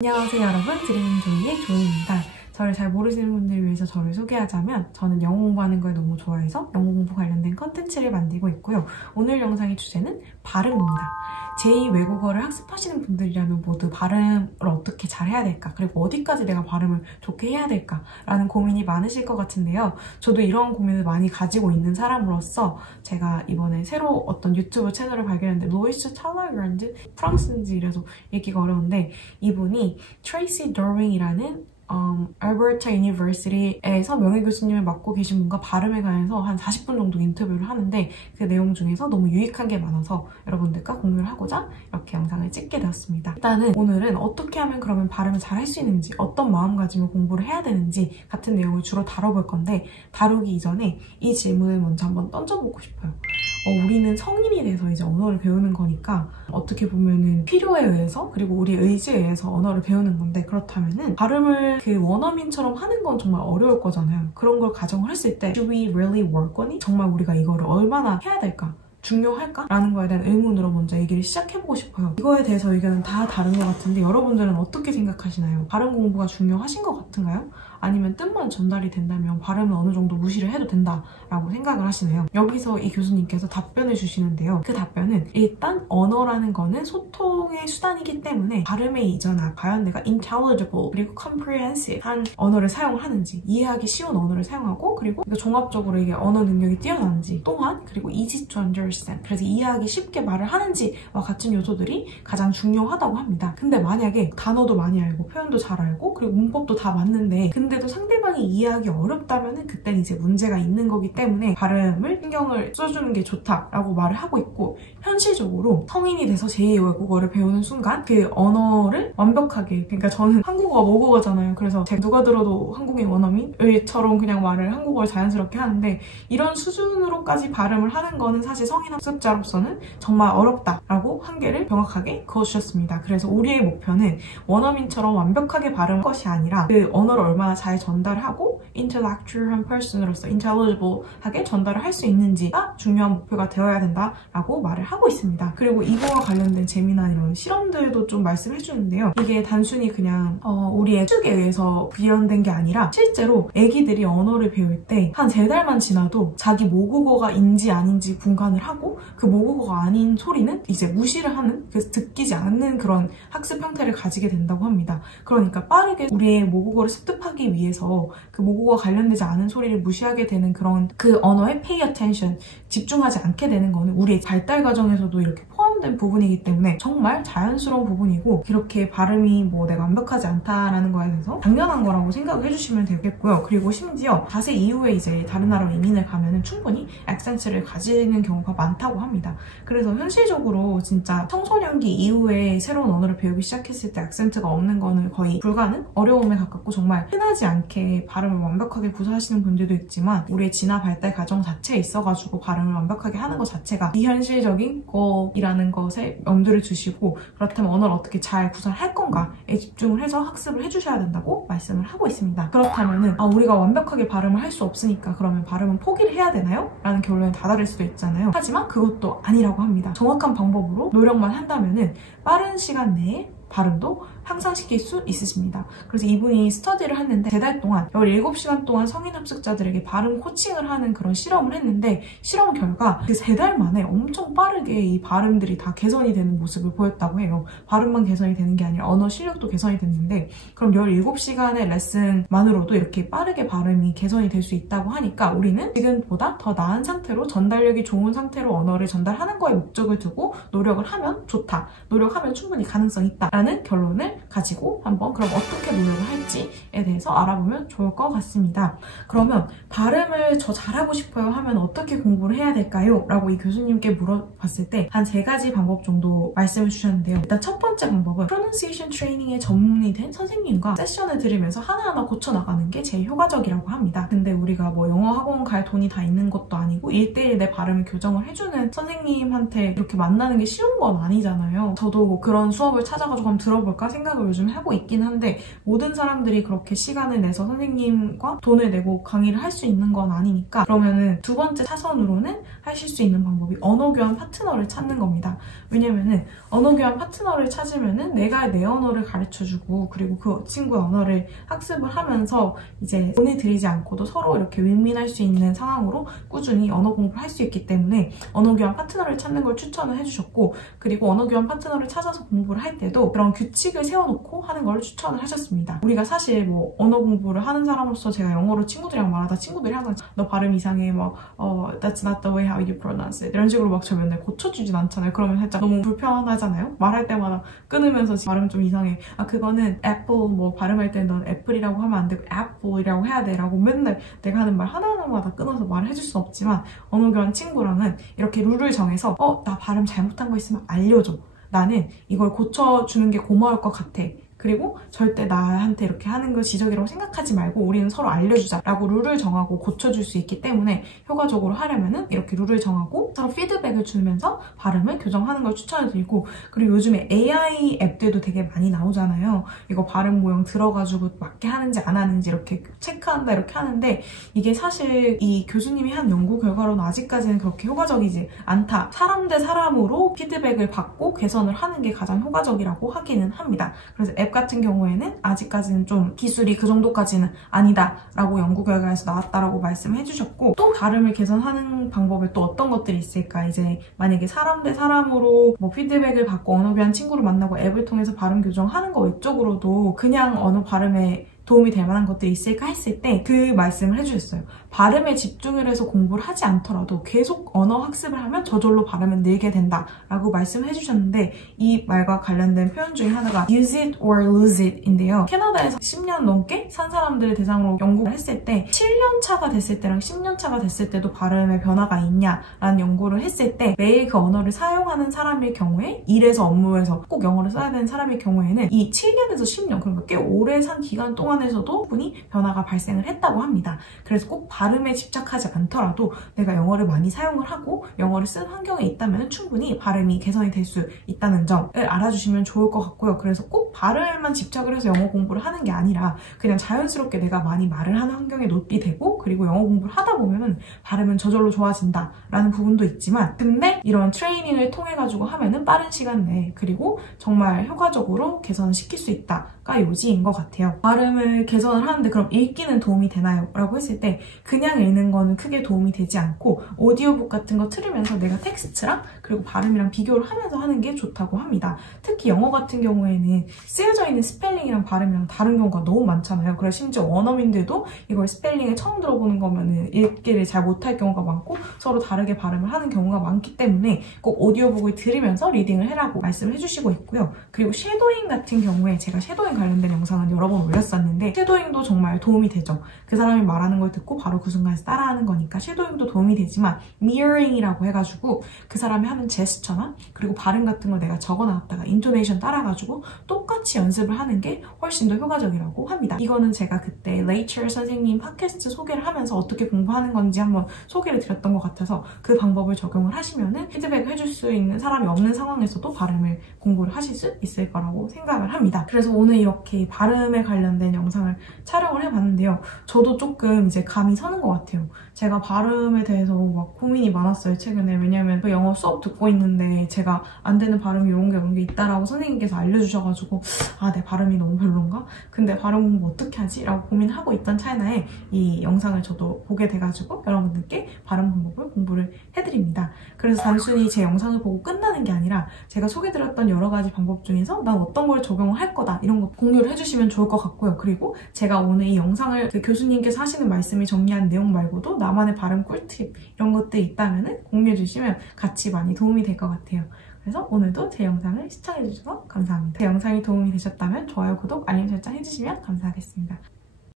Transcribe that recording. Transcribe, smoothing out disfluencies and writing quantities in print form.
안녕하세요 여러분, 드리밍 조이의 조이입니다. 저를 잘 모르시는 분들을 위해서 저를 소개하자면 저는 영어 공부하는 걸 너무 좋아해서 영어 공부 관련된 컨텐츠를 만들고 있고요. 오늘 영상의 주제는 발음입니다. 제2 외국어를 학습하시는 분들이라면 모두 발음을 어떻게 잘 해야 될까, 그리고 어디까지 내가 발음을 좋게 해야 될까 라는 고민이 많으실 것 같은데요. 저도 이런 고민을 많이 가지고 있는 사람으로서 제가 이번에 새로 어떤 유튜브 채널을 발견했는데, 로이스 탈러그란드, 프랑스인지 이래서 얘기가 어려운데, 이분이 트레이시 더링이라는 알버타 유니버시티에서 명예교수님을 맡고 계신 분과 발음에 관해서 한 40분 정도 인터뷰를 하는데, 그 내용 중에서 너무 유익한 게 많아서 여러분들과 공유를 하고자 이렇게 영상을 찍게 되었습니다. 일단은 오늘은 어떻게 하면 그러면 발음을 잘 할 수 있는지, 어떤 마음가짐으로 공부를 해야 되는지 같은 내용을 주로 다뤄볼 건데, 다루기 이전에 이 질문을 먼저 한번 던져보고 싶어요. 우리는 성인이 돼서 이제 언어를 배우는 거니까 어떻게 보면은 필요에 의해서, 그리고 우리 의지에 의해서 언어를 배우는 건데, 그렇다면은 발음을 그 원어민처럼 하는 건 정말 어려울 거잖아요. 그런 걸 가정을 했을 때 Do we really work on it? 정말 우리가 이거를 얼마나 해야 될까? 중요할까? 라는 거에 대한 의문으로 먼저 얘기를 시작해보고 싶어요. 이거에 대해서 의견은 다 다른 것 같은데 여러분들은 어떻게 생각하시나요? 발음 공부가 중요하신 것 같은가요? 아니면 뜻만 전달이 된다면 발음은 어느 정도 무시를 해도 된다라고 생각을 하시나요? 여기서 이 교수님께서 답변을 주시는데요. 그 답변은 일단 언어라는 거는 소통의 수단이기 때문에 발음에 이전에 과연 내가 intelligible 그리고 comprehensive 한 언어를 사용을 하는지, 이해하기 쉬운 언어를 사용하고, 그리고 종합적으로 이게 언어 능력이 뛰어난지, 또한 그리고 easy to understand, 그래서 이해하기 쉽게 말을 하는지와 같은 요소들이 가장 중요하다고 합니다. 근데 만약에 단어도 많이 알고 표현도 잘 알고 그리고 문법도 다 맞는데 근데도 상대방이 이해하기 어렵다면은 그때는 이제 문제가 있는 거기 때문에 발음을 신경을 써주는 게 좋다라고 말을 하고 있고, 현실적으로 성인이 돼서 제2 외국어를 배우는 순간 그 언어를 완벽하게, 그러니까 저는 한국어가 모국어잖아요. 그래서 제가 누가 들어도 한국인 원어민처럼 그냥 말을 한국어를 자연스럽게 하는데, 이런 수준으로까지 발음을 하는 거는 사실 성인 학습자로서는 정말 어렵다라고 한계를 명확하게 그어주셨습니다. 그래서 우리의 목표는 원어민처럼 완벽하게 발음할 것이 아니라 그 언어를 얼마나 잘 전달하고 intellectual한 person으로서 intelligible하게 전달을 할 수 있는지가 중요한 목표가 되어야 된다라고 말을 하고 있습니다. 그리고 이거와 관련된 재미난 이런 실험들도 좀 말씀해 주는데요. 이게 단순히 그냥 우리의 추측에 의해서 구현된 게 아니라 실제로 애기들이 언어를 배울 때 한 3달만 지나도 자기 모국어가인지 아닌지 분간을 하고, 그 모국어가 아닌 소리는 이제 무시를 하는, 그래서 듣기지 않는 그런 학습 형태를 가지게 된다고 합니다. 그러니까 빠르게 우리의 모국어를 습득하기 위해서 그 모국어와 관련되지 않은 소리를 무시하게 되는 그런 그 언어에 pay attention, 집중하지 않게 되는 거는 우리의 발달 과정에서도 이렇게 포함된 부분이기 때문에 정말 자연스러운 부분이고, 이렇게 발음이 뭐 내가 완벽하지 않다라는 거에 대해서 당연한 거라고 생각을 해주시면 되겠고요. 그리고 심지어 4세 이후에 이제 다른 나라로 이민을 가면은 충분히 액센트를 가지는 경우가 많다고 합니다. 그래서 현실적으로 진짜 청소년기 이후에 새로운 언어를 배우기 시작했을 때 액센트가 없는 거는 거의 불가능? 어려움에 가깝고 정말 흔하지 않게 발음을 완벽하게 구사하시는 분들도 있지만, 우리의 진화 발달 과정 자체에 있어가지고 발음을 완벽하게 하는 것 자체가 비현실적인 거이라는 것에 염두를 두시고, 그렇다면 언어를 어떻게 잘 구사할 건가에 집중을 해서 학습을 해주셔야 된다고 말씀을 하고 있습니다. 그렇다면은 우리가 완벽하게 발음을 할 수 없으니까 그러면 발음은 포기를 해야 되나요? 라는 결론에 다다를 수도 있잖아요. 하지만 그것도 아니라고 합니다. 정확한 방법으로 노력만 한다면은 빠른 시간 내에 발음도 향상시킬 수 있으십니다. 그래서 이분이 스터디를 했는데 3달 동안 17시간 동안 성인 합숙자들에게 발음 코칭을 하는 그런 실험을 했는데, 실험 결과 그 3달 만에 엄청 빠르게 이 발음들이 다 개선이 되는 모습을 보였다고 해요. 발음만 개선이 되는 게 아니라 언어 실력도 개선이 됐는데, 그럼 17시간의 레슨만으로도 이렇게 빠르게 발음이 개선이 될 수 있다고 하니까 우리는 지금보다 더 나은 상태로, 전달력이 좋은 상태로 언어를 전달하는 거에 목적을 두고 노력을 하면 좋다, 노력하면 충분히 가능성이 있다 라는 결론을 가지고 한번 그럼 어떻게 노력을 할지에 대해서 알아보면 좋을 것 같습니다. 그러면 발음을 저 잘하고 싶어요 하면 어떻게 공부를 해야 될까요? 라고 이 교수님께 물어봤을 때 한 3가지 방법 정도 말씀을 주셨는데요. 일단 첫 번째 방법은 pronunciation training에 전문이 된 선생님과 세션을 들으면서 하나하나 고쳐나가는 게 제일 효과적이라고 합니다. 근데 우리가 뭐 영어 학원 갈 돈이 다 있는 것도 아니고 1대1 내 발음을 교정을 해주는 선생님한테 이렇게 만나는 게 쉬운 건 아니잖아요. 저도 뭐 그런 수업을 찾아가지고 한번 들어볼까 생각 생각을 요즘 하고 있긴 한데 모든 사람들이 그렇게 시간을 내서 선생님과 돈을 내고 강의를 할 수 있는 건 아니니까 그러면은 두 번째 차선으로는 하실 수 있는 방법이 언어 교환 파트너를 찾는 겁니다. 왜냐면은 언어 교환 파트너를 찾으면은 내가 내 언어를 가르쳐주고 그리고 그 친구의 언어를 학습을 하면서 이제 돈을 들이지 않고도 서로 이렇게 윈윈할 수 있는 상황으로 꾸준히 언어 공부를 할 수 있기 때문에 언어 교환 파트너를 찾는 걸 추천을 해주셨고, 그리고 언어 교환 파트너를 찾아서 공부를 할 때도 그런 규칙을 세워놓고 하는 걸 추천을 하셨습니다. 우리가 사실 뭐 언어 공부를 하는 사람으로서 제가 영어로 친구들이랑 말하다 친구들이 항상 너 발음 이상해, 뭐 that's not the way how you pronounce it 이런 식으로 막 저 맨날 고쳐주진 않잖아요. 그러면 살짝 너무 불편하잖아요. 말할 때마다 끊으면서 발음 좀 이상해, 그거는 애플 뭐 발음할 때는 넌 애플이라고 하면 안 되고 애플이라고 해야 돼 라고 맨날 내가 하는 말 하나하나마다 끊어서 말을 해줄 수 없지만 언어 교환 친구랑은 이렇게 룰을 정해서 나 발음 잘못한 거 있으면 알려줘, 나는 이걸 고쳐주는 게 고마울 것 같아, 그리고 절대 나한테 이렇게 하는 거 지적이라고 생각하지 말고 우리는 서로 알려주자 라고 룰을 정하고 고쳐줄 수 있기 때문에 효과적으로 하려면은 이렇게 룰을 정하고 서로 피드백을 주면서 발음을 교정하는 걸 추천해드리고, 그리고 요즘에 AI 앱들도 되게 많이 나오잖아요. 이거 발음 모형 들어가지고 맞게 하는지 안 하는지 이렇게 체크한다 이렇게 하는데 이게 사실 이 교수님이 한 연구 결과로는 아직까지는 그렇게 효과적이지 않다. 사람 대 사람으로 피드백을 받고 개선을 하는 게 가장 효과적이라고 하기는 합니다. 그래서 앱 같은 경우에는 아직까지는 좀 기술이 그 정도까지는 아니다 라고 연구 결과에서 나왔다라고 말씀해 주셨고, 또 발음을 개선하는 방법에 또 어떤 것들이 있을까, 이제 만약에 사람 대 사람으로 뭐 피드백을 받고 언어 교환 친구를 만나고 앱을 통해서 발음 교정하는 거 외적으로도 그냥 언어 발음에 도움이 될 만한 것들이 있을까 했을 때 그 말씀을 해주셨어요. 발음에 집중을 해서 공부를 하지 않더라도 계속 언어 학습을 하면 저절로 발음은 늘게 된다 라고 말씀을 해주셨는데, 이 말과 관련된 표현 중에 하나가 use it or lose it 인데요. 캐나다에서 10년 넘게 산 사람들을 대상으로 연구를 했을 때 7년 차가 됐을 때랑 10년 차가 됐을 때도 발음에 변화가 있냐라는 연구를 했을 때 매일 그 언어를 사용하는 사람일 경우에, 일에서 업무에서 꼭 영어를 써야 되는 사람일 경우에는 이 7년에서 10년, 그러니까 꽤 오래 산 기간 동안에서도 충분히 변화가 발생을 했다고 합니다. 그래서 꼭 발음에 집착하지 않더라도 내가 영어를 많이 사용을 하고 영어를 쓴 환경에 있다면 충분히 발음이 개선이 될 수 있다는 점을 알아주시면 좋을 것 같고요. 그래서 꼭 발음에만 집착을 해서 영어 공부를 하는 게 아니라 그냥 자연스럽게 내가 많이 말을 하는 환경에 노출이 되고, 그리고 영어 공부를 하다 보면 발음은 저절로 좋아진다 라는 부분도 있지만, 근데 이런 트레이닝을 통해 가지고 하면은 빠른 시간 내에 그리고 정말 효과적으로 개선시킬 수 있다가 요지인 것 같아요. 발음을 개선을 하는데 그럼 읽기는 도움이 되나요? 라고 했을 때 그냥 읽는 거는 크게 도움이 되지 않고 오디오북 같은 거 틀으면서 내가 텍스트랑 그리고 발음이랑 비교를 하면서 하는 게 좋다고 합니다. 특히 영어 같은 경우에는 쓰여져 있는 스펠링이랑 발음이랑 다른 경우가 너무 많잖아요. 그래서 심지어 원어민들도 이걸 스펠링을 처음 들어보는 거면은 읽기를 잘 못할 경우가 많고 서로 다르게 발음을 하는 경우가 많기 때문에 꼭 오디오북을 들으면서 리딩을 해라고 말씀을 해주시고 있고요. 그리고 쉐도잉 같은 경우에 제가 쉐도잉 관련된 영상은 여러 번 올렸었는데 쉐도잉도 정말 도움이 되죠. 그 사람이 말하는 걸 듣고 바로 그 순간에서 따라하는 거니까 쉐도잉도 도움이 되지만 미러링이라고 해가지고 그 사람이 하는 제스처나 그리고 발음 같은 걸 내가 적어놨다가 인토네이션 따라가지고 똑같이 연습을 하는 게 훨씬 더 효과적이라고 합니다. 이거는 제가 그때 레이첼 선생님 팟캐스트 소개를 하면서 어떻게 공부하는 건지 한번 소개를 드렸던 것 같아서 그 방법을 적용을 하시면은 피드백을 해줄 수 있는 사람이 없는 상황에서도 발음을 공부를 하실 수 있을 거라고 생각을 합니다. 그래서 오늘 이렇게 발음에 관련된 영상을 촬영을 해봤는데요. 저도 조금 이제 감이 서는 것 같아요. 제가 발음에 대해서 막 고민이 많았어요, 최근에. 왜냐면 그 영어 수업 듣고 있는데 제가 안 되는 발음이 이런 게 있다라고 선생님께서 알려주셔가지고 내 발음이 너무 별론가? 근데 발음 공부 어떻게 하지? 라고 고민하고 있던 찰나에 이 영상을 저도 보게 돼가지고 여러분들께 발음 방법을 공부를 해드립니다. 그래서 단순히 제 영상을 보고 끝나는 게 아니라 제가 소개드렸던 여러 가지 방법 중에서 난 어떤 걸 적용을 할 거다 이런 거 공유를 해주시면 좋을 것 같고요. 그리고 제가 오늘 이 영상을 그 교수님께서 하시는 말씀이 정리한 내용 말고도 나만의 발음 꿀팁 이런 것들이 있다면 공유해주시면 같이 많이 도움이 될 것 같아요. 그래서 오늘도 제 영상을 시청해주셔서 감사합니다. 제 영상이 도움이 되셨다면 좋아요, 구독, 알림 설정 해주시면 감사하겠습니다.